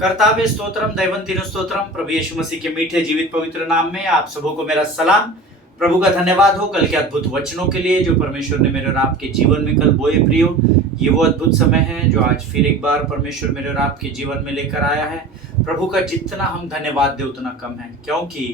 कर्तावे स्तोत्रम दैवंतिनो स्तोत्रम। प्रभु यीशु मसीह के मीठे जीवित पवित्र नाम में आप सबों को मेरा सलाम। प्रभु का धन्यवाद हो कल के अद्भुत वचनों के लिए जो परमेश्वर ने मेरे और आपके जीवन में कल बोए प्रियो। ये वो अद्भुत समय है जो आज फिर एक बार परमेश्वर मेरे और आपके जीवन में लेकर आया है। प्रभु का जितना हम धन्यवाद दे उतना कम है, क्योंकि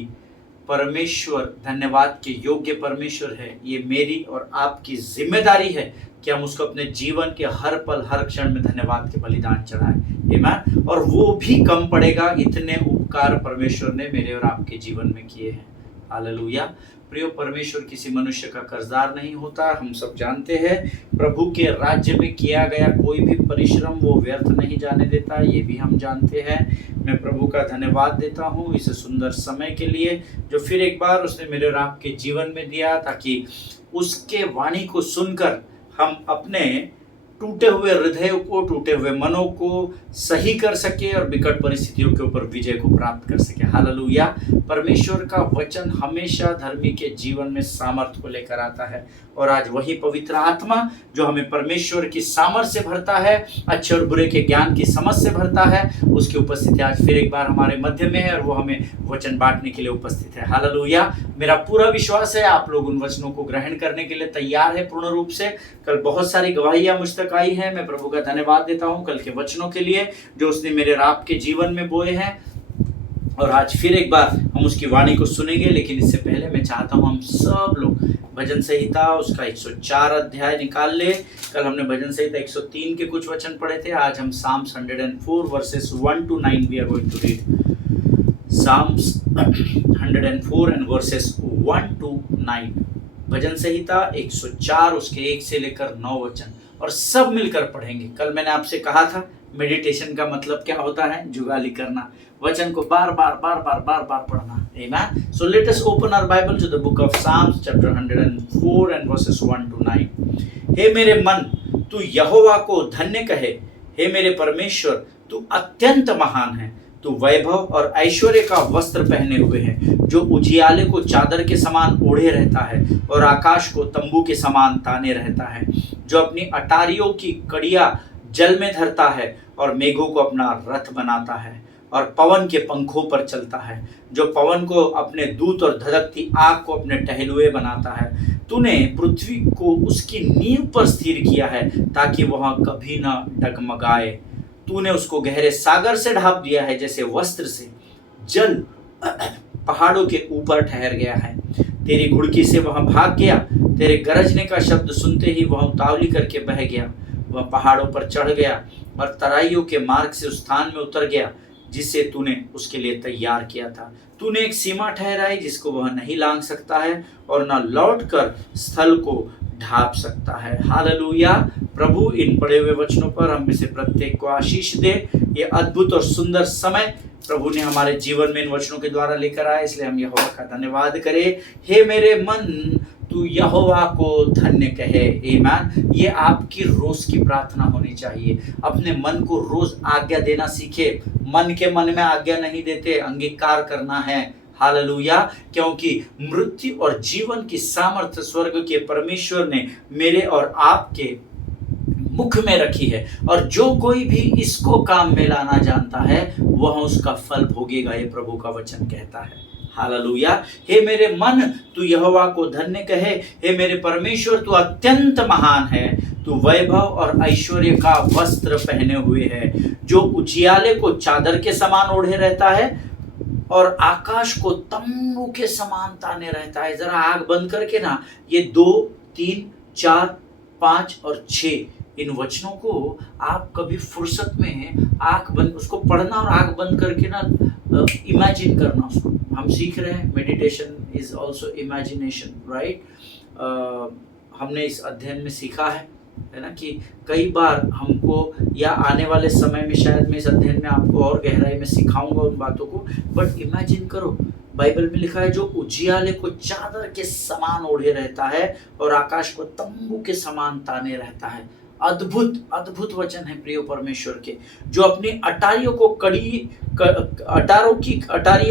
परमेश्वर धन्यवाद के योग्य परमेश्वर है। ये मेरी और आपकी जिम्मेदारी है कि हम उसको अपने जीवन के हर पल हर क्षण में धन्यवाद के बलिदान चढ़ाएं। आमीन। और वो भी कम पड़ेगा, इतने उपकार परमेश्वर ने मेरे और आपके जीवन में किए हैं। हालेलुया। प्रियो, परमेश्वर किसी मनुष्य का कर्जदार नहीं होता, हम सब जानते हैं। प्रभु के राज्य में किया गया कोई भी परिश्रम वो व्यर्थ नहीं जाने देता, ये भी हम जानते हैं। मैं प्रभु का धन्यवाद देता हूँ इस सुंदर समय के लिए जो फिर एक बार उसने मेरे और आपके जीवन में दिया, ताकि उसके वाणी को सुनकर हम अपने टूटे हुए हृदय को, टूटे हुए मनों को सही कर सके और विकट परिस्थितियों के ऊपर विजय को प्राप्त कर सके। हालेलुया। परमेश्वर का वचन हमेशा धर्मी के जीवन में सामर्थ को लेकर आता है, और आज वही पवित्र आत्मा जो हमें परमेश्वर की सामर्थ से भरता है, अच्छे और बुरे के ज्ञान की समझ से भरता है, उसकी उपस्थिति आज फिर एक बार हमारे मध्य में है और वो हमें वचन बांटने के लिए उपस्थित है। हालेलुया। मेरा पूरा विश्वास है आप लोग उन वचनों को ग्रहण करने के लिए तैयार है पूर्ण रूप से। कल बहुत सारी गवाहियां मुझ तक आई है। मैं प्रभु का धन्यवाद देता हूं कल के वचनों के लिए जो उसने मेरे और आपके जीवन में बोए हैं, और आज फिर एक बार हम उसकी वाणी को सुनेंगे। लेकिन इससे पहले मैं चाहता हूं हम सब लोग भजन संहिता उसका 104 अध्याय निकाल ले। कल हमने भजन संहिता 103 के कुछ वचन पढ़े थे। आज हम Psalms 104 verses 1 to 9 we are going to read. Psalms 104 and verses 1 to 9। भजन संहिता 104 उसके 1 से लेकर 9 वचन, और सब मिलकर पढ़ेंगे। कल मैंने आपसे कहा था मेडिटेशन का मतलब क्या होता है, जुगाली करना, वचन को बार बार पढ़ना। आमीन। So let us open our Bible to the book of Psalms chapter 104 and verses 1 to 9। हे मेरे मन, तू यहोवा को धन्य कहे। हे मेरे परमेश्वर, तू अत्यंत महान है। तू वैभव और ऐश्वर्य का वस्त्र पहने हुए है, जो उजियाले को चादर के समान ओढ़े रहता है और आकाश को तंबू के समान ताने रहता है, जो अपनी अटारियों की कड़ियां जल में धरता है और मेघों को अपना रथ बनाता है और पवन के पंखों पर चलता है, जो पवन को अपने दूत और धधकती आग को अपने टहलुए बनाता है। तूने पृथ्वी को उसकी नींव पर स्थिर किया है, ताकि वह कभी न डगमगाए। तूने उसको गहरे सागर से ढांप दिया है, जैसे वस्त्र से जल पहाड़ों के ऊपर ठहर गया है। तेरी घुड़की से वह भाग गया, तेरे गरजने का शब्द सुनते ही वह उतावली करके बह गया। वह पहाड़ों पर चढ़ गया और तराइयों के मार्ग से उस स्थान में उतर गया जिसे तूने उसके लिए तैयार किया था। तूने एक सीमा ठहराई जिसको वह नहीं लांघ सकता है, और न लौटकर स्थल को ढांप सकता है। हालेलुया। प्रभु इन पढ़े हुए वचनों पर हम में से प्रत्येक को आशीष दे। ये अद्भुत और सुंदर समय प्रभु ने हमारे जीवन में इन वचनों के द्वारा लेकर आया, इसलिए हम यहोवा का धन्यवाद करें। हे मेरे मन, तू यहोवा को धन्य कहे। आमीन। ये आपकी रोज की प्रार्थना होनी चाहिए। अपने मन को रोज आज्ञा देना सीखे। मन के मन में आज्ञा नहीं देते, अंगीकार करना है। हालेलुया। क्योंकि मृत्यु और जीवन की सामर्थ्य स्वर्ग के परमेश्वर ने मेरे और आपके मुख में रखी है, और जो कोई भी इसको काम में लाना जानता है वह उसका फल भोगेगा, ये प्रभु का वचन कहता है। हालेलुया। हे मेरे मन, तू यहोवा को धन्य कहे। हे मेरे परमेश्वर, तू अत्यंत महान है। तू वैभव और ऐश्वर्य का वस्त्र पहने हुए है, जो उजियाले को चादर के समान ओढ़े रहता है और आकाश को तंबू के समान ताने रहता है। जरा आग बंद करके ना ये 2, 3, 4, 5 और 6 इन वचनों को आप कभी फुर्सत में आंख बंद उसको पढ़ना और आंख बंद करके ना इमेजिन करना उसको। हम सीख रहे हैं meditation is also imagination, right. हमने इस अध्ययन में सीखा है ना, कि कई बार हमको, या आने वाले समय में शायद मैं इस अध्ययन में आपको और गहराई में सिखाऊंगा उन बातों को, बट इमेजिन करो बाइबल में लिखा है जो उजियाले को चादर के समान ओढ़े रहता है और आकाश को तंबू के समान ताने रहता है। अद्भुत अद्भुत वचन है प्रिय परमेश्वर के, जो अपनी अटारियों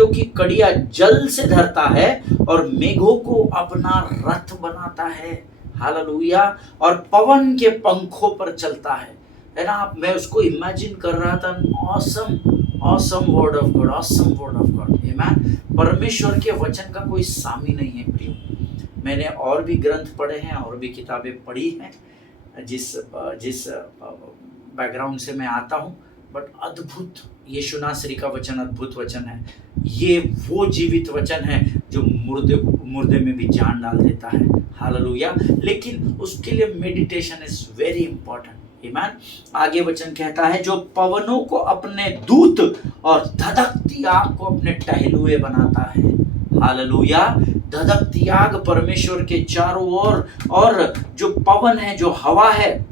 की कड़ियां जल से धरता है और मेघों को अपना रथ बनाता है। हालेलुया। और पवन के पंखों पर चलता है ना। मैं उसको इमेजिन कर रहा था, awesome awesome word of God, awesome word of God. आमीन। परमेश्वर के वचन का कोई सामी नहीं है प्रियो। मैंने और भी ग्रंथ पढ़े हैं और भी किताबें पढ़ी हैं जिस बैकग्राउंड से मैं आता हूँ, बट अद्भुत यीशु नासरी का वचन अद्भुत वचन है। ये वो जीवित वचन है जो मुर्दे में भी जान डाल देता है। हालेलुया। लेकिन उसके लिए मेडिटेशन इज वेरी इंपॉर्टेंट। आमीन। आगे वचन कहता है, जो पवनों को अपने दूत और धधकती आग को अपने टहलुए बनाता है। हालेलुया। धधकती आग परमेश्वर के चारों ओर, और जो पवन है, जो हवा है,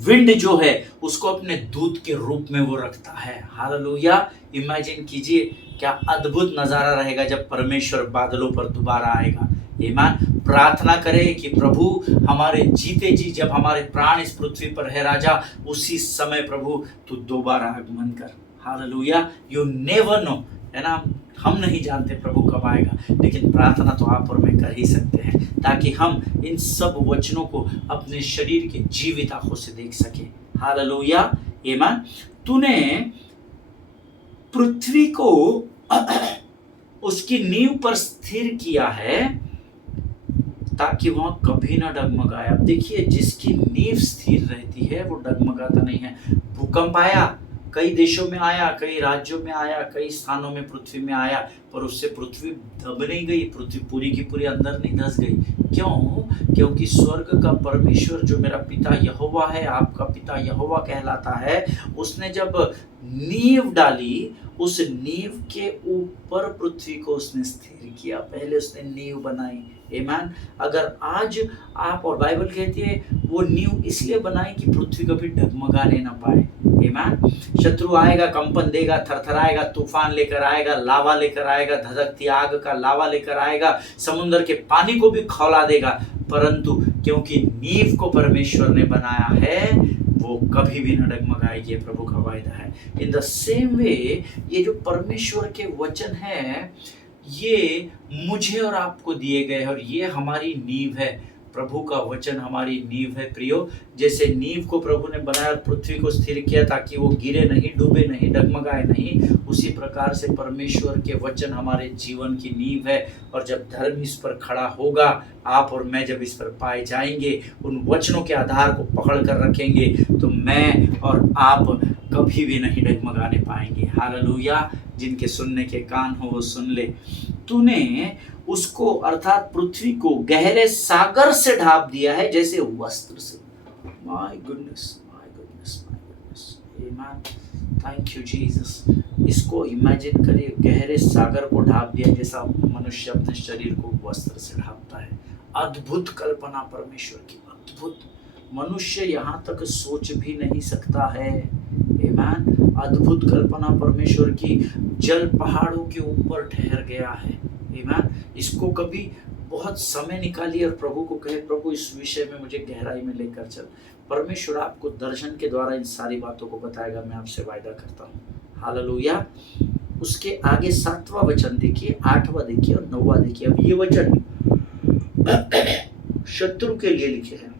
विंड जो है, उसको अपने दूत के रूप में वो रखता है। हालेलुया। इमेजिन कीजिए क्या अद्भुत नजारा रहेगा जब परमेश्वर बादलों पर दोबारा आएगा। ईमान। प्रार्थना करें कि प्रभु हमारे जीते जी जब हमारे प्राण इस पृथ्वी पर है राजा, उसी समय प्रभु तू दोबारा आगमन कर। हालेलुया। यू नेवर नो, है ना, हम नहीं जानते प्रभु कब आएगा, लेकिन प्रार्थना तो आप और मैं कर ही सकते हैं ताकि हम इन सब वचनों को अपने शरीर की जीवित आंखों से देख सके। हालेलुया। आमीन। तूने पृथ्वी को उसकी नींव पर स्थिर किया है ताकि वह कभी ना डगमगाए। अब देखिए, जिसकी नींव स्थिर रहती है वो डगमगाता नहीं है। भूकंप आया, कई देशों में आया, कई राज्यों में आया, कई स्थानों में पृथ्वी में आया, पर उससे पृथ्वी दब नहीं गई, पृथ्वी पूरी की पूरी अंदर नहीं धंस गई। क्यों? क्योंकि स्वर्ग का परमेश्वर जो मेरा पिता यहोवा है, आपका पिता यहोवा कहलाता है, उसने जब नींव डाली, उस नींव के ऊपर पृथ्वी को उसने स्थिर किया। पहले उसने नींव बनाई। आमीन। अगर आज आप, और बाइबल कहती है वो नींव इसलिए बनाई कि पृथ्वी कभी डगमगाने ना पाए। आमीन। शत्रु आएगा, कंपन देगा, थरथराएगा, तूफान लेकर आएगा, लावा लेकर आएगा, धधकती आग का लावा लेकर आएगा, समुद्र के पानी को भी खौला देगा, परंतु क्योंकि नींव को परमेश्वर ने बनाया है, वो कभी भी न डगमगाएगी। प्रभु का वायदा है। इन द सेम वे, ये जो परमेश्वर के वचन है, ये मुझे और आपको दिए गए हैं, और ये हमारी नींव है। प्रभु का वचन हमारी नींव है प्रियो। जैसे नींव को प्रभु ने बनाया, पृथ्वी को स्थिर किया ताकि वो गिरे नहीं, डूबे नहीं, डगमगाए नहीं, उसी प्रकार से परमेश्वर के वचन हमारे जीवन की नींव है। और जब धर्म इस पर खड़ा होगा, आप और मैं जब इस पर पाए जाएंगे, उन वचनों के आधार को पकड़ कर रखेंगे, तो मैं और आप कभी भी नहीं डगमगाने पाएंगे। हालेलुया। जिनके सुनने के कान हो वो सुन ले। तूने उसको, अर्थात पृथ्वी को, गहरे सागर से ढाप दिया है जैसे वस्त्र से। My goodness, my goodness, my goodness. आमीन। Thank you Jesus. इसको इमेजिन करिए, गहरे सागर को ढाप दिया जैसा मनुष्य अपने शरीर को वस्त्र से ढापता है। अद्भुत कल्पना परमेश्वर की, अद्भुत। मनुष्य यहाँ तक सोच भी नहीं सकता है। आमीन। अद्भुत कल्पना परमेश्वर की। जल पहाड़ों के ऊपर ठहर गया है। आमीन। इसको कभी बहुत समय निकालिए और प्रभु को कहे, प्रभु इस विषय में मुझे गहराई में लेकर चल। परमेश्वर आपको दर्शन के द्वारा इन सारी बातों को बताएगा, मैं आपसे वायदा करता हूँ। हालेलुया। उसके आगे 7वां वचन देखिए, 8वां देखिए और 9वां देखिए। अब ये वचन शत्रु के लिए लिखे हैं।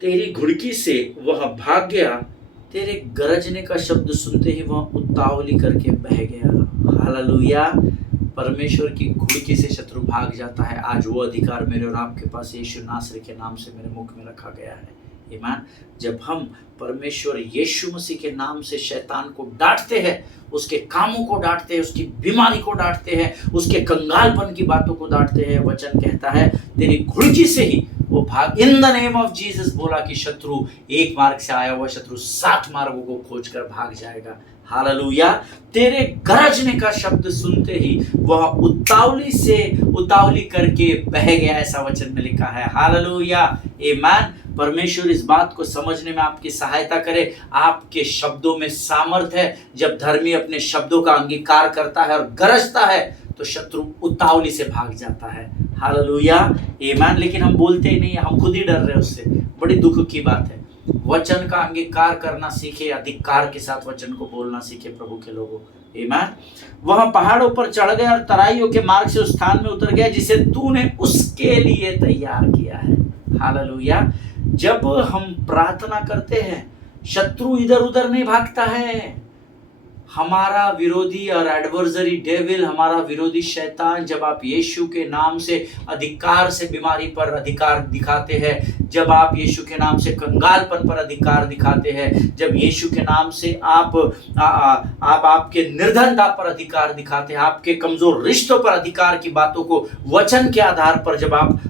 तेरी घुड़की से वह भाग गया, तेरे गरजने का शब्द सुनते ही वह उतावली करके बह गया। हालेलुया। परमेश्वर की घुड़की से शत्रु भाग जाता है। आज वो अधिकार मेरे और आपके पास यीशु नासरी के नाम से मेरे मुख में रखा गया है। ईमान। जब हम परमेश्वर यीशु मसीह के नाम से शैतान को डांटते हैं, उसके कामों को डांटते हैं, उसकी बीमारी को डांटते हैं, उसके कंगालपन की बातों को डांटते हैं, वचन कहता है तेरी घुड़की से ही वो भाग। In the name of Jesus बोला कि शत्रु एक मार्ग से आया हुआ शत्रु 7 मार्गों को खोजकर भाग जाएगा। हालेलुया। तेरे गरजने का शब्द सुनते ही वह उतावली करके बह गया, ऐसा वचन में लिखा है। हालेलुया। आमीन। परमेश्वर इस बात को समझने में आपकी सहायता करे। आपके शब्दों में सामर्थ्य है। जब धर्मी अपने शब्दों का अंगीकार करता है और गरजता है तो शत्रु उतावली से भाग जाता है। हालेलुया। आमीन। लेकिन हम बोलते ही नहीं है, हम खुद ही डर रहे उससे। बड़ी दुख की बात है। वचन का अंगीकार करना सीखे, अधिकार के साथ वचन को बोलना सीखे प्रभु के लोगों। आमीन। वह पहाड़ों पर चढ़ गया और तराइयों के मार्ग से उस स्थान में उतर गया जिसे तूने उसके लिए तैयार किया है। हालेलुया। जब हम प्रार्थना करते हैं, शत्रु इधर उधर नहीं भागता है। हमारा विरोधी और एडवर्सरी डेविल, हमारा विरोधी शैतान, जब आप यीशु के नाम से अधिकार से बीमारी पर अधिकार दिखाते हैं, जब आप यीशु के नाम से कंगालपन पर अधिकार दिखाते हैं, जब यीशु के नाम से आप आपके निर्धनता पर अधिकार दिखाते हैं, आपके कमजोर रिश्तों पर अधिकार की बातों को वचन के आधार पर जब आप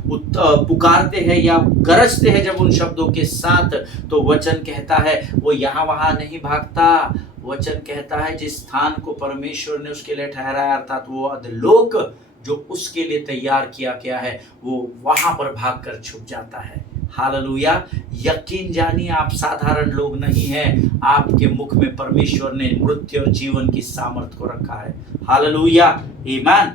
पुकारते हैं या गरजते हैं जब उन शब्दों के साथ, तो वचन कहता है वो यहाँ वहां नहीं भागता। वचन कहता है जिस स्थान को परमेश्वर ने उसके लिए ठहराया, अर्थात वो अधोलोक जो उसके लिए तैयार किया गया है, वो वहां पर भागकर छुप जाता है। हालेलुया। यकीन जानिए आप साधारण लोग नहीं हैं, आपके मुख में परमेश्वर ने मृत्यु और जीवन की सामर्थ को रखा है। हालेलुया, आमीन।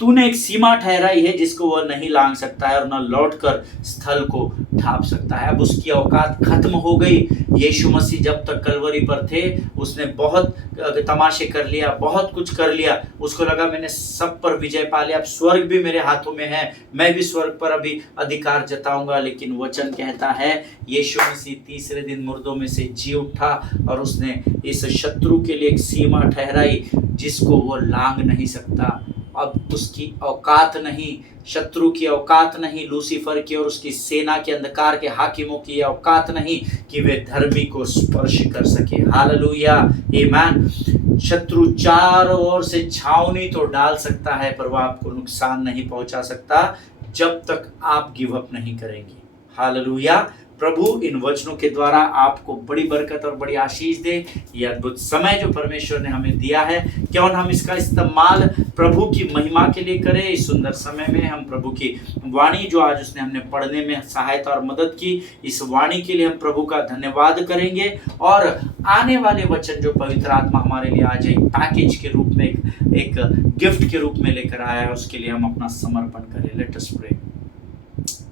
तूने एक सीमा ठहराई है जिसको वह नहीं लांघ सकता है और न लौटकर स्थल को ढांप सकता है। अब उसकी औकात खत्म हो गई। यीशु मसीह जब तक कलवरी पर थे उसने बहुत तमाशे कर लिया, बहुत कुछ कर लिया। उसको लगा मैंने सब पर विजय पा लिया, अब स्वर्ग भी मेरे हाथों में है, मैं भी स्वर्ग पर अभी अधिकार जताऊंगा। लेकिन वचन कहता है यीशु मसीह तीसरे दिन मुर्दों में से जी उठा और उसने इस शत्रु के लिए एक सीमा ठहराई जिसको वो लांघ नहीं सकता। अब उसकी औकात नहीं, शत्रु की औकात नहीं, लूसीफर की और उसकी सेना के अंधकार के हाकिमों की औकात नहीं कि वे धर्मी को स्पर्श कर सके। हालेलुया, आमीन। शत्रु चारों ओर से छावनी तो डाल सकता है पर वह आपको नुकसान नहीं पहुंचा सकता जब तक आप गिव अप नहीं करेंगे। हालेलुया। प्रभु इन वचनों के द्वारा आपको बड़ी बरकत और बड़ी आशीष दे। ये अद्भुत समय जो परमेश्वर ने हमें दिया है, क्यों हम इसका इस्तेमाल प्रभु की महिमा के लिए करें। इस सुंदर समय में हम प्रभु की वाणी जो आज उसने हमने पढ़ने में सहायता और मदद की, इस वाणी के लिए हम प्रभु का धन्यवाद करेंगे। और आने वाले वचन जो पवित्र आत्मा हमारे लिए आज एक पैकेज के रूप में, एक गिफ्ट के रूप में लेकर आया है, उसके लिए हम अपना समर्पण करें। Let us pray.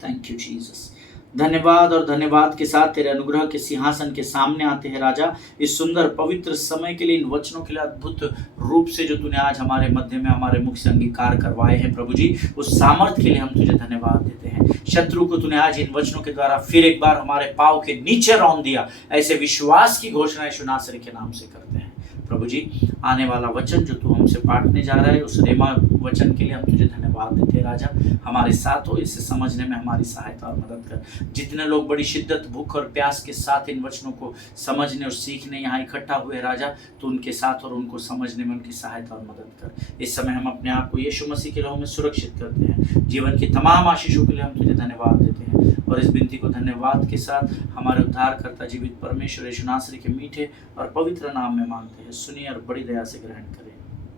Thank you Jesus. धन्यवाद और धन्यवाद के साथ तेरे अनुग्रह के सिंहासन के सामने आते हैं राजा, इस सुंदर पवित्र समय के लिए, इन वचनों के लिए अद्भुत रूप से जो तूने आज हमारे मध्य में हमारे मुख से अंगीकार करवाए हैं प्रभु जी, उस सामर्थ के लिए हम तुझे धन्यवाद देते हैं। शत्रु को तूने आज इन वचनों के द्वारा फिर एक बार हमारे पांव के नीचे रौंद दिया, ऐसे विश्वास की घोषणा यीशु नासरी के नाम से करते हैं प्रभु जी। आने वाला वचन जो तू हमसे बांटने जा रहा है, उस रेमा वचन के लिए हम तुझे धन्यवाद देते हैं राजा। हमारे साथ हो, इसे समझने में हमारी सहायता और मदद कर। जितने लोग बड़ी शिद्दत, भूख और प्यास के साथ इन वचनों को समझने और सीखने यहाँ इकट्ठा हुए राजा, तो उनके साथ और उनको समझने में उनकी सहायता और मदद कर। इस समय हम अपने आप को यीशु मसीह के लहू में सुरक्षित करते हैं। जीवन की तमाम आशीषों के लिए हम तुझे धन्यवाद देते हैं और इस विनती को धन्यवाद के साथ हमारे उद्धारकर्ता जीवित परमेश्वर यीशु नासरी के मीठे और पवित्र नाम में मांगते हैं। सुनिए और बड़ी दया से ग्रहण करें।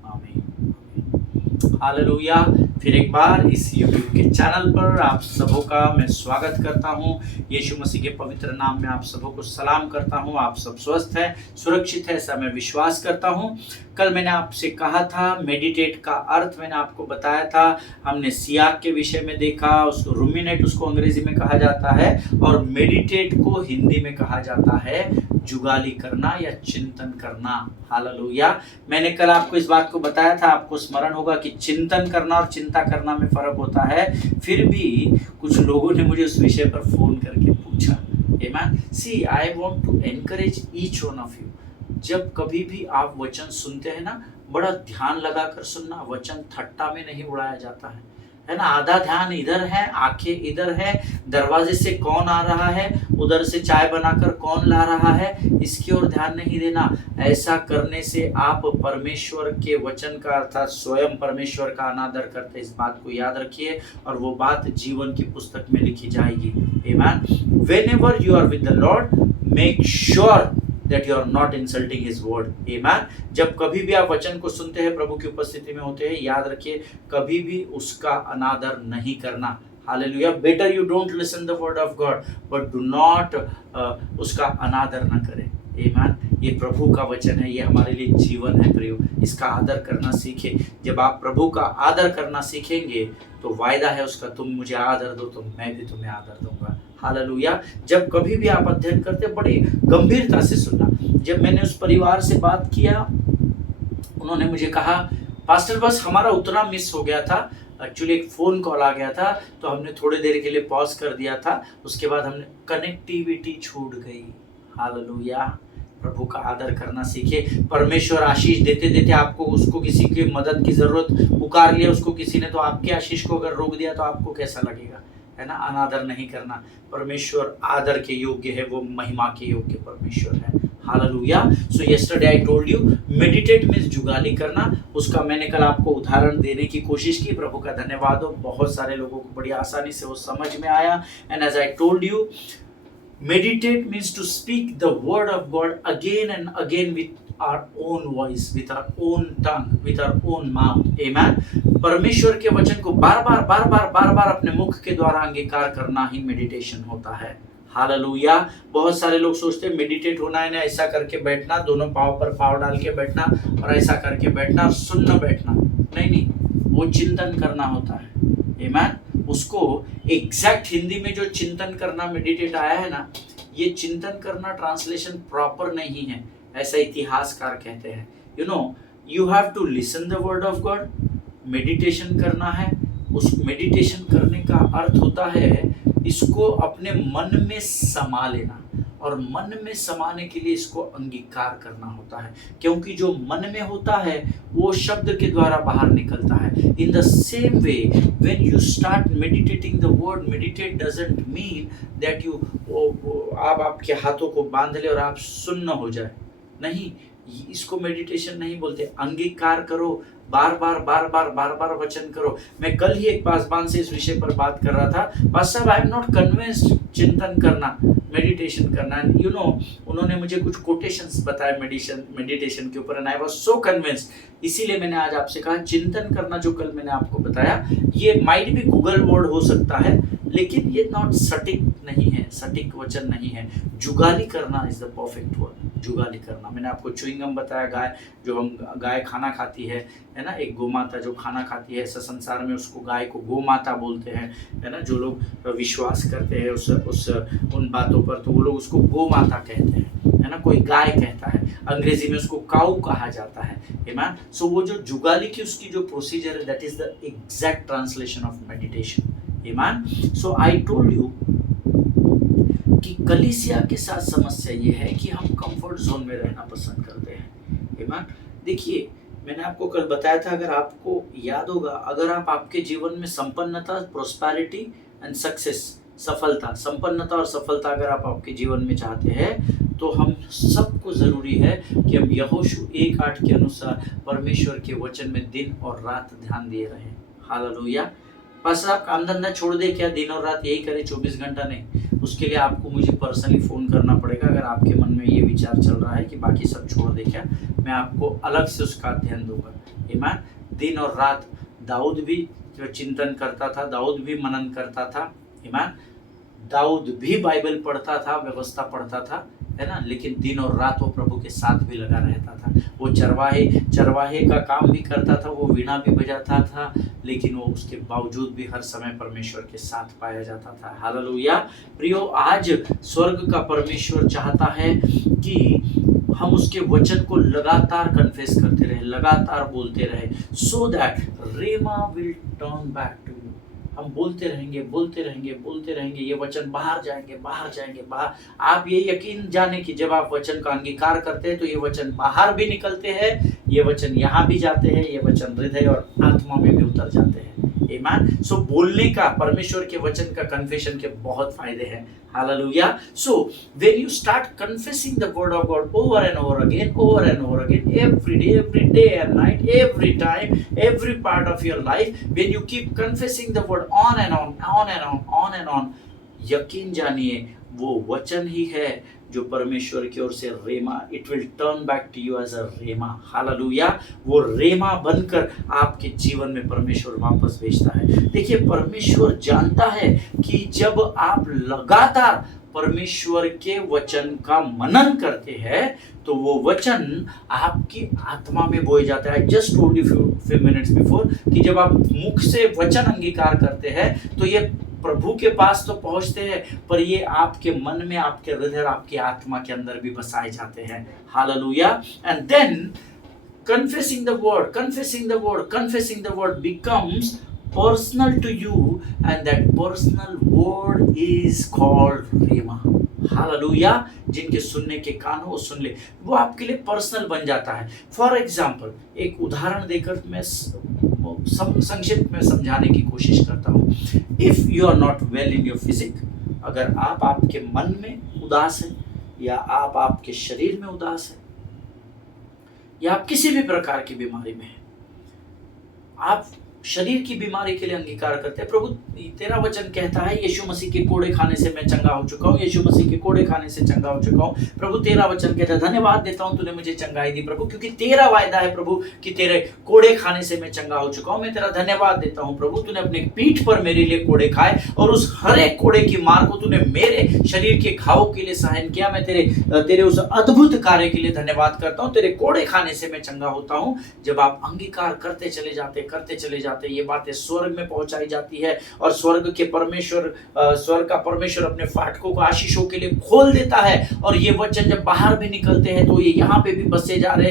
आमीन। हालेलुया। फिर एक बार इस यूट्यूब के चैनल पर आप सबों का मैं स्वागत करता हूं। यीशु मसीह के पवित्र नाम में आप सबों को सलाम करता हूं। आप सब स्वस्थ हैं, सुरक्षित है, ऐसा मैं विश्वास करता हूं। कल मैंने आपसे कहा था, मेडिटेट का अर्थ मैंने आपको बताया था। हमने सियाक के विषय में देखा, उसको रूमिनेट उसको अंग्रेजी में कहा जाता है और मेडिटेट को हिंदी में कहा जाता है जुगाली करना या चिंतन करना। हालेलुया। मैंने कल आपको इस बात को बताया था, आपको स्मरण होगा कि चिंतन करना और चिंता करना में फर्क होता है। फिर भी कुछ लोगों ने मुझे उस विषय पर फोन करके पूछा। आमीन। See I want to encourage each one of you, जब कभी भी आप वचन सुनते हैं ना, बड़ा ध्यान लगाकर सुनना। वचन थट्टा में नहीं उड़ाया जाता है ना। आधा ध्यान इधर है, आंखें इधर है, दरवाजे से कौन आ रहा है, उधर से चाय बनाकर कौन ला रहा है, इसकी ओर ध्यान नहीं देना। ऐसा करने से आप परमेश्वर के वचन का अर्थात स्वयं परमेश्वर का अनादर करते। इस बात को याद रखिए और वो बात जीवन की पुस्तक में लिखी जाएगी। आमीन। Whenever you are with the Lord, make sure that you are not insulting his word. Amen. जब कभी भी आप वचन को सुनते हैं, प्रभु की उपस्थिति में होते हैं, याद रखिए कभी भी उसका अनादर नहीं करना। Hallelujah. Better you don't listen the word of God but do not उसका अनादर न करें। आमीन। ये प्रभु का वचन है, ये हमारे लिए जीवन है प्रियो। इसका आदर करना सीखें। जब आप प्रभु का आदर करना सीखेंगे तो वायदा है उसका, तुम मुझे आदर दो तो मैं भी तुम्हें आदर दूंगा। हालेलुया। जब कभी भी आप अध्ययन करते बड़ी गंभीरता से सुनना। जब मैंने उस परिवार से बात किया, उन्होंने मुझे कहा पास्टर बस हमारा उतना मिस हो गया था, एक्चुअली एक फ़ोन कॉल आ गया था तो हमने थोड़ी देर के लिए पॉज कर दिया था, उसके बाद हमने कनेक्टिविटी छूट गई। हालेलुया। प्रभु का आदर करना सीखिए। परमेश्वर आशीष देते देते आपको उसको किसी की मदद की जरूरत पुकार लिया उसको किसी ने, तो आपकी आशीष को अगर रोक दिया तो आपको कैसा लगेगा, है ना। अनादर नहीं करना। परमेश्वर आदर के योग्य है, वो महिमा के योग्य परमेश्वर है। Hallelujah. So yesterday I told you meditate means जुगाली करना। उसका मैंने कल आपको उदाहरण देने की कोशिश की। प्रभु का धन्यवाद हो, बहुत सारे लोगों को बड़ी आसानी से वो समझ में आया। And as I told you, meditate means to speak the word of God again and again with our own voice, with our own tongue, with our own mouth. Amen. परमेश्वर के वचन को बार बार अपने मुख के द्वारा अंगीकार करना ही मेडिटेशन होता है। हालेलुया। बहुत सारे लोग सोचते हैं मेडिटेट होना है ना ऐसा करके बैठना, दोनों पाँव पर पाँव डाल के बैठना और ऐसा करके बैठना और सुनना बैठना। नहीं, वो चिंतन करना होता है। आमीन। उसको एग्जैक्ट हिंदी में जो चिंतन करना मेडिटेट आया है ना, ये चिंतन करना ट्रांसलेशन प्रॉपर नहीं है, ऐसा इतिहासकार कहते हैं। You know, you have to listen the word of God. Meditation करना है, उस मेडिटेशन करने का अर्थ होता है इसको अपने मन में समा लेना, और मन में समाने के लिए इसको अंगीकार करना होता है, क्योंकि जो मन में होता है वो शब्द के द्वारा बाहर निकलता है। In the same way when you start meditating the word, meditate doesn't mean that you आप आपके हाथों को बांध ले और आप सुन्न हो जाए, नहीं, इसको मेडिटेशन नहीं बोलते। अंगीकार करो, बार बार वचन करो। मैं कल ही एक पासवान से इस विषय पर बात कर रहा था। पास्टर साहब, आई एम नॉट कन्विंस्ड चिंतन करना, मेडिटेशन करना। एंड यू नो, उन्होंने मुझे कुछ कोटेशंस बताए मेडिटेशन के ऊपर, and I was so convinced. इसीलिए मैंने आज आपसे कहा चिंतन करना जो कल मैंने आपको बताया, ये माइट भी गूगल वर्ड हो सकता है, लेकिन ये नॉट सटीक नहीं है, सटीक वचन नहीं है। जुगाली करना इज द परफेक्ट वर्ड, जुगाली करना। मैंने आपको च्युइंगम बताया, गाय जो हम गाय खाना खाती है ना, एक गोमाता जो खाना खाती है, ऐसा संसार में उसको गाय को गोमाता बोलते हैं, है ना। जो लोग विश्वास करते हैं उस उन बातों पर, तो वो लोग उसको गोमाता कहते हैं, है ना। कोई गाय कहता है, अंग्रेजी में उसको काऊ कहा जाता है। आमीन। सो वो जो जुगाली की उसकी जो प्रोसीजर है, that is the exact translation of meditation. आमीन। सो आई टोल्ड यू कि कलीसिया के साथ समस्या ये है कि हम कंफर्ट जोन में रहना पसंद करते हैं। आमीन। देखिए, मैंने आपको कल बताया था, अगर आपको याद होगा, अगर आप आपके जीवन में संपन्नता, प्रोस्पेरिटी एंड सक्सेस, सफलता, संपन्नता और सफलता अगर आप आपके जीवन में चाहते हैं, तो हम सबको ज़रूरी है कि हम यहोशू 1:8 के अनुसार परमेश्वर के वचन में दिन और रात ध्यान दिए रहें। हालेलुया। पास्टर आप काम धंधा छोड़ दे क्या, दिन और रात यही करे, 24 घंटा नहीं? उसके लिए आपको मुझे पर्सनली फ़ोन करना पड़ेगा। अगर आपके मन में ये विचार चल रहा है कि बाकी सब छोड़ दे क्या, मैं आपको अलग से उसका अध्ययन दूंगा। आमीन। दिन और रात दाऊद भी जो चिंतन करता था, दाऊद भी मनन करता था। आमीन। दाऊद भी बाइबल पढ़ता था, व्यवस्था पढ़ता था, है ना, लेकिन दिन और रात वो प्रभु के साथ भी लगा रहता था। वो चरवाहे का काम भी करता था, वो वीणा भी बजाता था, लेकिन वो उसके बावजूद भी हर समय परमेश्वर के साथ पाया जाता था। हालेलुया। प्रियो, आज स्वर्ग का परमेश्वर चाहता है कि हम उसके वचन को लगातार कन्फेस करते रहे, लगातार बोलते रहे, so that rhema will turn back to you. हम बोलते रहेंगे, ये वचन बाहर जाएंगे। आप ये यकीन जाने कि जब आप वचन का अंगीकार करते हैं तो ये वचन बाहर भी निकलते हैं, ये वचन यहाँ भी जाते हैं, ये वचन हृदय और आत्मा में भी उतर जाते हैं। आमीन। सो बोलने का, परमेश्वर के वचन का कन्फेशन के बहुत फायदे हैं। Hallelujah. So when you start confessing the word of God over and over again every day and night, every time, every part of your life, when you keep confessing the word on and on, यकीन जानिए वो वचन ही है जो परमेश्वर की ओर से rhema, it will turn back to you as a rhema. हालेलुया। वो रेमा बनकर आपके जीवन में परमेश्वर वापस भेजता है। देखिए, परमेश्वर जानता है कि जब आप लगातार परमेश्वर के वचन का मनन करते हैं तो वो वचन आपकी आत्मा में बोए जाता है। Just told you few minutes before कि जब आप मुख से वचन अंगीकार करते हैं तो ये प्रभु के पास तो पहुंचते हैं, पर ये आपके मन में, आपके हृदय, आपकी आत्मा के अंदर भी बसाए जाते हैं। Hallelujah. And then confessing the word becomes personal to you, and that personal word is called rhema. Hallelujah. जिनके सुनने के कान हो वो सुन ले, वो आपके लिए पर्सनल बन जाता है। फॉर एग्जाम्पल, एक उदाहरण देकर मैं संक्षिप्त में समझाने की कोशिश करता हूँ। If you are not well in your physique, अगर आप आपके मन में उदास है, या आप आपके शरीर में उदास है, या आप किसी भी प्रकार की बीमारी में है, आप शरीर की बीमारी के लिए अंगीकार करते हैं, प्रभु तेरा वचन कहता है यीशु मसीह के कोड़े खाने से मैं चंगा हो चुका हूँ, यीशु मसीह के कोड़े खाने से चंगा हो चुका हूँ। प्रभु तेरा वचन कहता है, धन्यवाद देता हूँ तूने मुझे चंगाई दी प्रभु, क्योंकि तेरा वायदा है प्रभु कि तेरे कोड़े खाने से मैं चंगा हो चुका हूँ। मैं तेरा धन्यवाद देता हूँ प्रभु, तूने अपने पीठ पर मेरे लिए कोड़े खाए और उस हर एक कोड़े की मार को तूने मेरे शरीर के घावों के लिए सहन किया। मैं तेरे उस अद्भुत कार्य के लिए धन्यवाद करता हूँ। तेरे कोड़े खाने से मैं चंगा होता हूँ। जब आप अंगीकार करते चले जाते, ये बातें स्वर्ग में पहुंचाई जाती है और स्वर्ग का परमेश्वर अपने फाटकों को आशीषों के लिए खोल देता है, और ये वचन जब बाहर भी निकलते हैं तो ये यहाँ पे भी बसे जा रहे।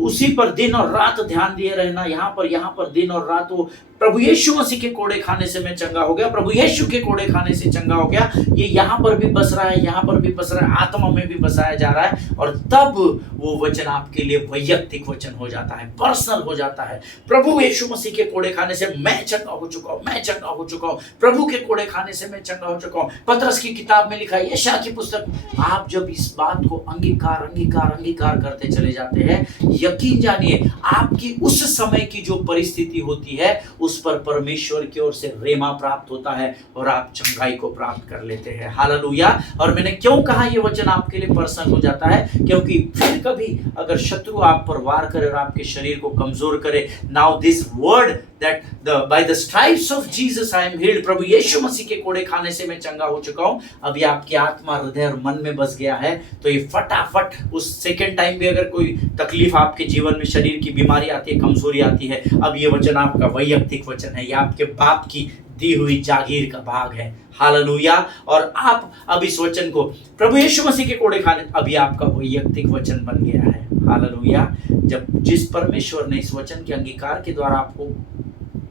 उसी पर दिन और रात ध्यान दिए रहना, यहाँ पर दिन और रात। वो प्रभु यीशु मसीह के कोड़े खाने से मैं चंगा हो गया, प्रभु यीशु के कोड़े खाने से चंगा हो गया, ये यहाँ पर भी बस रहा है, यहाँ पर भी बस रहा है, आत्मा में भी बसाया जा रहा है। और तब वो वचन आपके लिए वैयक्तिक वचन हो जाता है, पर्सनल हो जाता है। प्रभु यीशु मसीह के कोड़े खाने से मैं चंगा हो चुका हूँ, मैं चंगा हो चुका हूँ, प्रभु के कोड़े खाने से मैं चंगा हो चुका हूँ। पतरस की किताब में लिखा है, यशायाह की पुस्तक, आप जब इस बात को अंगीकार करते चले जाते हैं, यकीन जानिए आपकी उस समय की जो परिस्थिति होती है उस पर परमेश्वर की ओर से रेमा प्राप्त होता है और आप चंगाई को प्राप्त कर लेते हैं। हालेलुया। और मैंने क्यों कहा ये वचन आपके लिए पर्सनल हो जाता है, क्योंकि फिर कभी अगर शत्रु आप पर वार करे और आपके शरीर को कमजोर करे, now this word that by the stripes of Jesus I am healed, प्रभु यीशु मसीह के कोड़े खाने से मैं चंगा हो चुका हूं, अभी आपकी आत्मा, हृदय और मन में बस गया है, तो ये फटाफट उस सेकेंड टाइम भी अगर कोई तकलीफ आपके जीवन में, शरीर की बीमारी आती है, कमजोरी आती है, अब ये वचन आपका वैयक्तिक वचन है, ये आपके बाप की दी हुई जागीर का भाग है। हालेलुया। और आप अब इस वचन को प्रभु यीशु मसीह के कोड़े खाने, अभी आपका वैयक्तिक वचन बन गया है। हालेलुया। जब जिस परमेश्वर ने इस वचन के अंगीकार के द्वारा आपको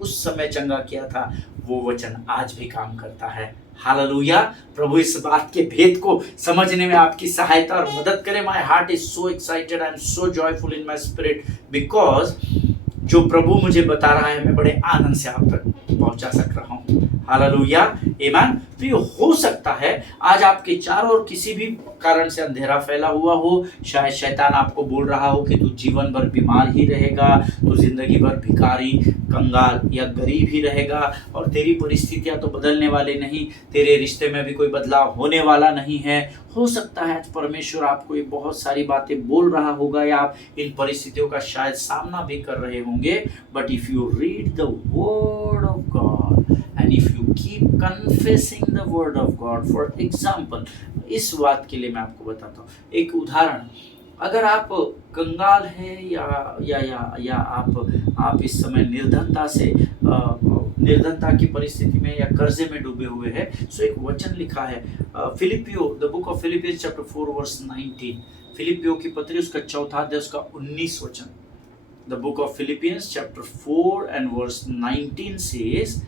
उस समय चंगा किया था, वो वचन आज भी काम करता है। हालेलुया। प्रभु इस बात के भेद को समझने में आपकी सहायता और मदद करे। My heart is so excited, I am so joyful in my spirit, because जो प्रभु मुझे बता रहा है मैं बड़े आनंद से आप तक पहुंचा सक रहा हूं। हालेलुया। आमीन। तो ये हो सकता है आज आपके चारों ओर किसी भी कारण से अंधेरा फैला हुआ हो, शायद शैतान आपको बोल रहा हो कि तू जीवन भर बीमार ही रहेगा, तू जिंदगी भर भिखारी, कंगाल या गरीब ही रहेगा, और तेरी परिस्थितियां तो बदलने वाली नहीं, तेरे रिश्ते में भी कोई बदलाव होने वाला नहीं है। हो सकता है आज परमेश्वर आपको ये बहुत सारी बातें बोल रहा होगा, या आप इन परिस्थितियों का शायद सामना भी कर रहे होंगे, but if you read the word of God and if you keep confessing the word of God, for example, इस बात के लिए मैं आपको बताता हूँ एक उदाहरण। अगर आप कंगाल हैं या आप इस समय निर्धनता की परिस्थिति में या कर्जे में डूबे हुए हैं, सो एक वचन लिखा है फिलिपियो, the book of Philippians chapter 4 verse 19, फिलिपियो की पत्री उसका 4 अध्याय उसका 19 वचन। The book of Philippians chapter 4 and verse 19 says,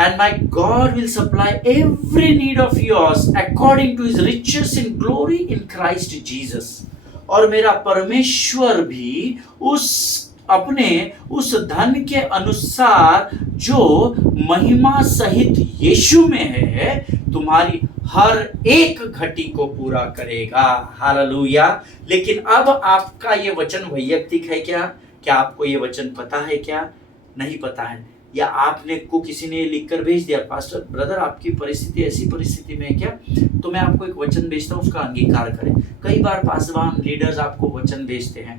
and my God will supply every need of yours according to his riches in glory in Christ Jesus। और मेरा परमेश्वर भी अपने उस धन के अनुसार जो महिमा सहित यीशु में है, तुम्हारी हर एक घटी को पूरा करेगा। हालेलुया। लेकिन अब आपका ये वचन वैयक्तिक है क्या? क्या आपको ये वचन पता है क्या? नहीं पता है, या आपने को किसी ने लिखकर भेज दिया, पास्टर ब्रदर आपकी परिस्थिति ऐसी परिस्थिति में है क्या, तो मैं आपको एक वचन भेजता हूँ, उसका अंगीकार करें। कई बार पासवान लीडर्स आपको वचन भेजते हैं।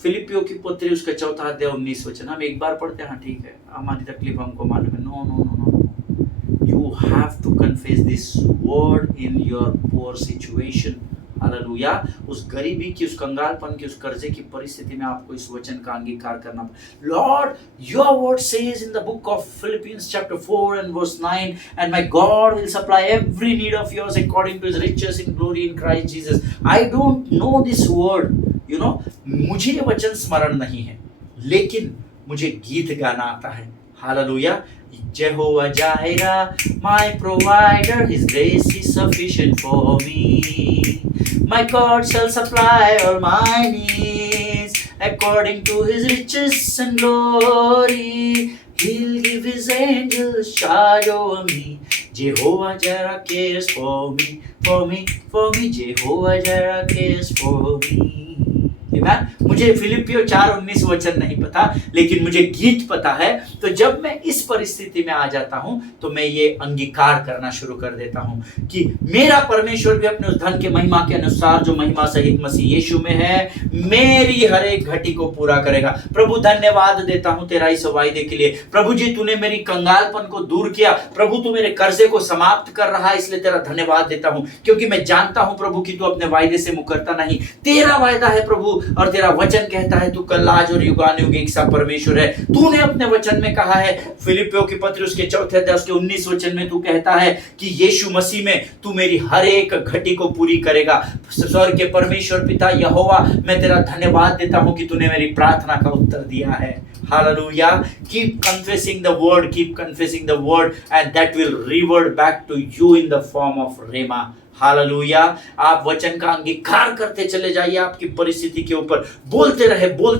फिलिपियो की पत्री उसका 4 अध्याय 19 वचन, हम एक बार पढ़ते हैं, हाँ ठीक है, हमारी तकलीफ हमको मालूम है। No no no no, you have to confess this word in your poor situation. Hallelujah. उस गरीबी की, उस कंगालपन की, उस कर्जे की परिस्थिति में आपको इस वचन का अंगीकार करना। Lord, your word says in the book of Philippians chapter 4 and verse 9, and my God will supply every need of yours according to his riches in glory in Christ Jesus. I don't know this word, you know, मुझे ये वचन स्मरण नहीं है, लेकिन मुझे गीत गाना आता है। Hallelujah. Jehovah Jireh, my provider, His grace is sufficient for me. My God shall supply all my needs according to His riches and glory. He'll give His angels charge over me. Jehovah Jireh cares for me, for me, for me. Jehovah Jireh cares for me. Amen? मुझे फिलिपियो 4:19 वचन नहीं पता, लेकिन मुझे गीत पता है। तो जब मैं इस परिस्थिति में आ जाता हूं तो मैं ये अंगीकार करना शुरू कर देता हूं कि मेरा परमेश्वर भी अपने उस धन के महिमा के अनुसार जो महिमा सहित मसीह यीशु में है, मेरी हर एक घटी को पूरा करेगा। प्रभु धन्यवाद देता हूं तेरा इस वायदे के लिए। प्रभु जी तूने मेरी कंगालपन को दूर किया। प्रभु तू मेरे कर्जे को समाप्त कर रहा है, इसलिए तेरा धन्यवाद देता हूं, क्योंकि मैं जानता हूं प्रभु कि तू अपने वायदे से मुकरता नहीं। तेरा वायदा है प्रभु, और तेरा वचन कहता है तू कल आज और युगानुयुग एक सा परमेश्वर है। तूने अपने वचन में कहा है, फिलिपियों की पत्री उसके 4 अध्याय उसके 19 वचन में तू कहता है कि यीशु मसीह में तू मेरी हर एक घटी को पूरी करेगा। स्वर्ग के परमेश्वर पिता यहोवा, मैं तेरा धन्यवाद देता हूं कि तूने मेरी प्रार्थना का उत्तर दिया है। हालेलुया। Keep confessing the word, keep confessing the word, and that will revert back to you in the form of rhema. हालेलुया। आप वचन का अंगीकार करते चले जाइए, आपकी परिस्थिति के ऊपर बोलते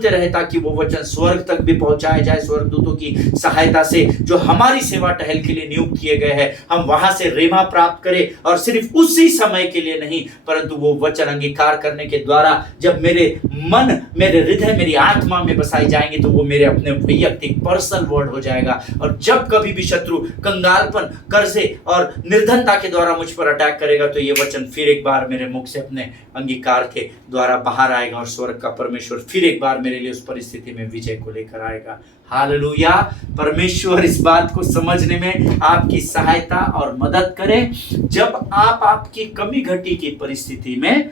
रहे ताकि वो वचन स्वर्ग तक भी पहुंचाया जाए स्वर्गदूतों की सहायता से, जो हमारी सेवा टहल के लिए नियुक्त किए गए हैं। हम वहां से रेमा प्राप्त करें, और सिर्फ उसी समय के लिए नहीं, परंतु वो वचन अंगीकार करने के द्वारा जब मेरे मन, मेरे हृदय, मेरी आत्मा में बसाई जाएंगे तो वो मेरे अपने वैयक्तिक पर्सनल वर्ड हो जाएगा। और जब कभी भी शत्रु कंगालपन, कर्जे और निर्धनता के द्वारा मुझ पर अटैक करेगा तो ये वचन फिर एक बार मेरे मुख से अपने अंगीकार के द्वारा बाहर आएगा, और स्वर्ग का परमेश्वर फिर एक बार मेरे लिए उस परिस्थिति में विजय को लेकर आएगा। हालेलुया। परमेश्वर इस बात को समझने में आपकी सहायता और मदद करे। जब आप आपकी कमी घटी की परिस्थिति में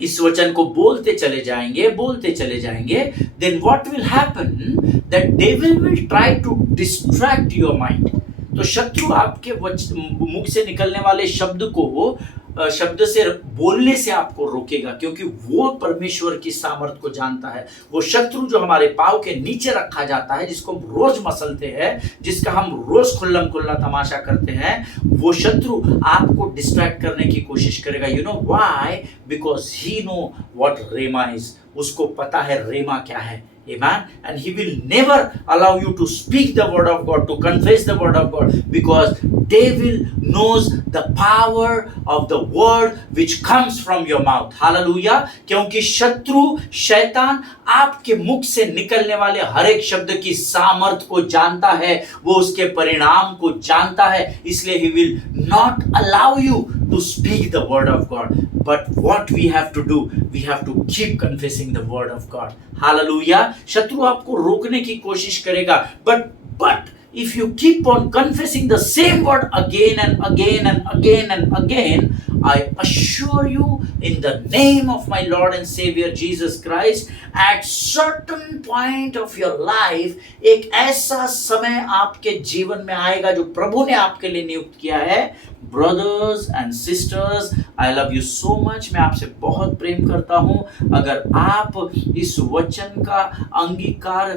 इस वचन को बोलते चले जाएंगे, then what will happen, that devil will try to distract your mind। तो शत्रु आपके मुख से निकलने वाले शब्द से बोलने से आपको रोकेगा, क्योंकि वो परमेश्वर की सामर्थ को जानता है। वो शत्रु जो हमारे पांव के नीचे रखा जाता है, जिसको हम रोज मसलते हैं, जिसका हम रोज खुल्लम खुल्ला तमाशा करते हैं, वो शत्रु आपको डिस्ट्रैक्ट करने की कोशिश करेगा। You know why? Because he know what rhema is. उसको पता है रेमा क्या है। Amen. And he will never allow you to speak the word of God, to confess the word of God, because devil knows the power of the word which comes from your mouth. Hallelujah. क्योंकि शत्रु शैतान आपके मुख से निकलने वाले हर एक शब्द की सामर्थ को जानता है, वो उसके परिणाम को जानता है, इसलिए he will not allow you to speak the word of God. But what we have to do, we have to keep confessing the word of God. Hallelujah. शत्रु आपको रोकने की कोशिश करेगा, but if you keep on confessing the same word again and again and again and again, I assure you in the name of my Lord and Savior Jesus Christ, at certain point of your life, एक ऐसा समय आपके जीवन में आएगा जो प्रभु ने आपके लिए नियुक्त किया है। Brothers and sisters, I love you so much. मैं आपसे बहुत प्रेम करता हूं। अगर आप इस वचन का अंगीकार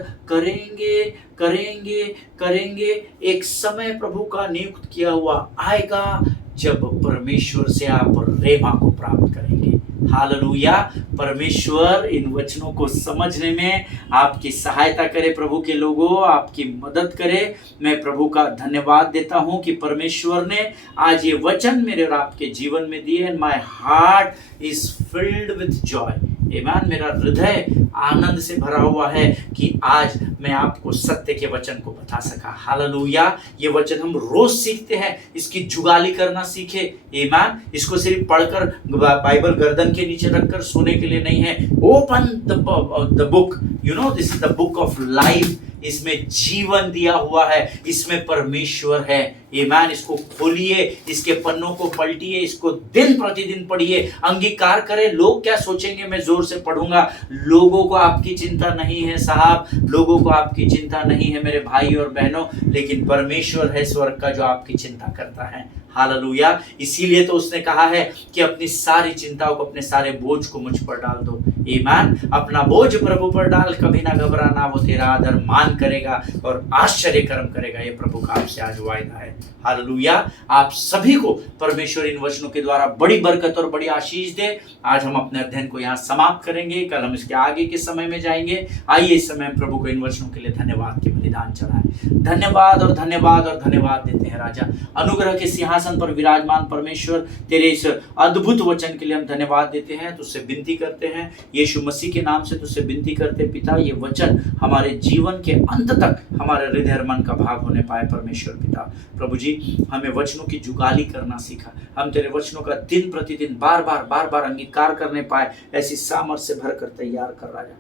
करेंगे, एक समय प्रभु का नियुक्त किया हुआ आएगा जब परमेश्वर से आप रेमा को प्राप्त करेंगे। हालेलुया। परमेश्वर इन वचनों को समझने में आपकी सहायता करे, प्रभु के लोगों, आपकी मदद करे। मैं प्रभु का धन्यवाद देता हूं कि परमेश्वर ने आज ये वचन मेरे और आपके जीवन में दिए। And my heart is filled with Joy. आमीन। मेरा हृदय आनंद से भरा हुआ है कि आज मैं आपको सत्य के वचन को बता सका। हालेलुया। ये वचन हम रोज सीखते हैं, इसकी जुगाली करना सीखे। आमीन। इसको सिर्फ पढ़कर बाइबल गर्दन के नीचे रखकर सोने के लिए नहीं है। Open the book, you know this is the book of life. इसमें जीवन दिया हुआ है, इसमें परमेश्वर है। आमीन। इसको खोलिए, इसके पन्नों को पलटिए, इसको दिन प्रतिदिन पढ़िए, अंगीकार करें। लोग क्या सोचेंगे मैं जोर से पढ़ूंगा? लोगों को आपकी चिंता नहीं है साहब, लोगों को आपकी चिंता नहीं है मेरे भाई और बहनों, लेकिन परमेश्वर है स्वर्ग का जो आपकी चिंता करता है। हालेलुया। इसीलिए तो उसने कहा है कि अपनी सारी चिंताओं को, अपने सारे बोझ को मुझ पर डाल दो। ईमान, अपना बोझ प्रभु पर डाल, कभी ना घबराना, वो तेरा आदर मान करेगा और आश्चर्य कर्म करेगा। ये प्रभु का आपसे आज वायदा है। हालेलुया। आप सभी को परमेश्वर इन वचनों के द्वारा बड़ी बरकत और बड़ी आशीष दे। आज हम अपने अध्ययन को यहाँ समाप्त करेंगे, कल हम इसके आगे के समय में जाएंगे। आइए इस समय प्रभु को इन वचनों के लिए धन्यवाद के बलिदान चढ़ाएं। धन्यवाद और धन्यवाद और धन्यवाद देते हैं राजा। अनुग्रह के सिंहासन पर विराजमान परमेश्वर, तेरे इस अद्भुत वचन के लिए हम धन्यवाद देते हैं। तुझसे विनती करते हैं, यीशु मसीह के नाम से तुझसे विनती करते पिता, ये वचन हमारे जीवन के अंत तक हमारे हृदय और मन का भाग होने पाए। परमेश्वर पिता, प्रभु जी, हमें वचनों की जुगाली करना सीखा। हम तेरे वचनों का दिन प्रतिदिन बार बार अंगीकार करने पाए, ऐसी सामर्थ्य से भरकर तैयार कर राजा।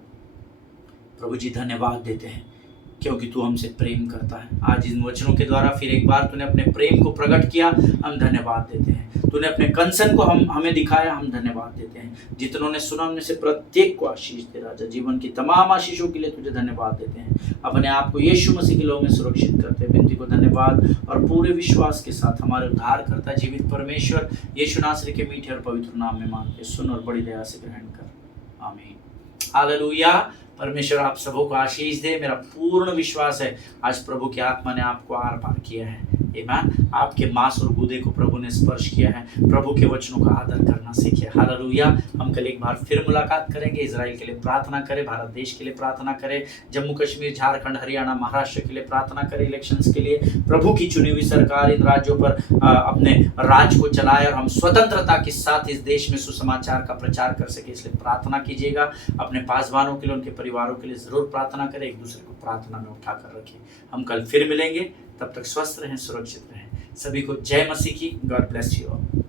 प्रभु जी, धन्यवाद देते हैं क्योंकि तू हमसे प्रेम करता है। आज इन वचनों के द्वारा फिर एक बार तूने अपने प्रेम को प्रकट किया, हम धन्यवाद देते हैं। तूने अपने कंसर्न को हमें दिखाया, हम धन्यवाद देते हैं। जितनों ने सुना उनमें से प्रत्येक को आशीष दे राजा। जीवन की तमाम आशीषों के लिए तुझे धन्यवाद देते हैं। अपने आप को यीशु मसीह के लोग में सुरक्षित करते हैं। विनती को धन्यवाद और पूरे विश्वास के साथ हमारे उद्धार करता जीवित परमेश्वर यीशु नासरी के मीठे और पवित्र नाम में मांगते, सुन और बड़ी दया से ग्रहण कर, आमीन। हालेलुया। परमेश्वर आप सबों को आशीष दे। मेरा पूर्ण विश्वास है आज प्रभु की आत्मा ने आपको आर पार किया है। आमीन। आपके मांस और गूदे को प्रभु ने स्पर्श किया है। प्रभु के वचनों का आदर करना सीखे। हालेलुया। हम कल एक बार फिर मुलाकात करेंगे। इजराइल के लिए प्रार्थना करें, भारत देश के लिए प्रार्थना करें, जम्मू कश्मीर, झारखंड, हरियाणा, महाराष्ट्र के लिए प्रार्थना करें, इलेक्शंस के लिए। प्रभु की चुनी हुई सरकार इन राज्यों पर अपने राज को चलाए और हम स्वतंत्रता के साथ इस देश में सुसमाचार का प्रचार कर सके, इसलिए प्रार्थना कीजिएगा। अपने पासवानों के लिए, उनके परिवारों के लिए जरूर प्रार्थना करें। एक दूसरे को प्रार्थना में उठाकर रखें। हम कल फिर मिलेंगे, तब तक स्वस्थ रहें, सुरक्षित रहें। सभी को जय मसीह की। God bless you all.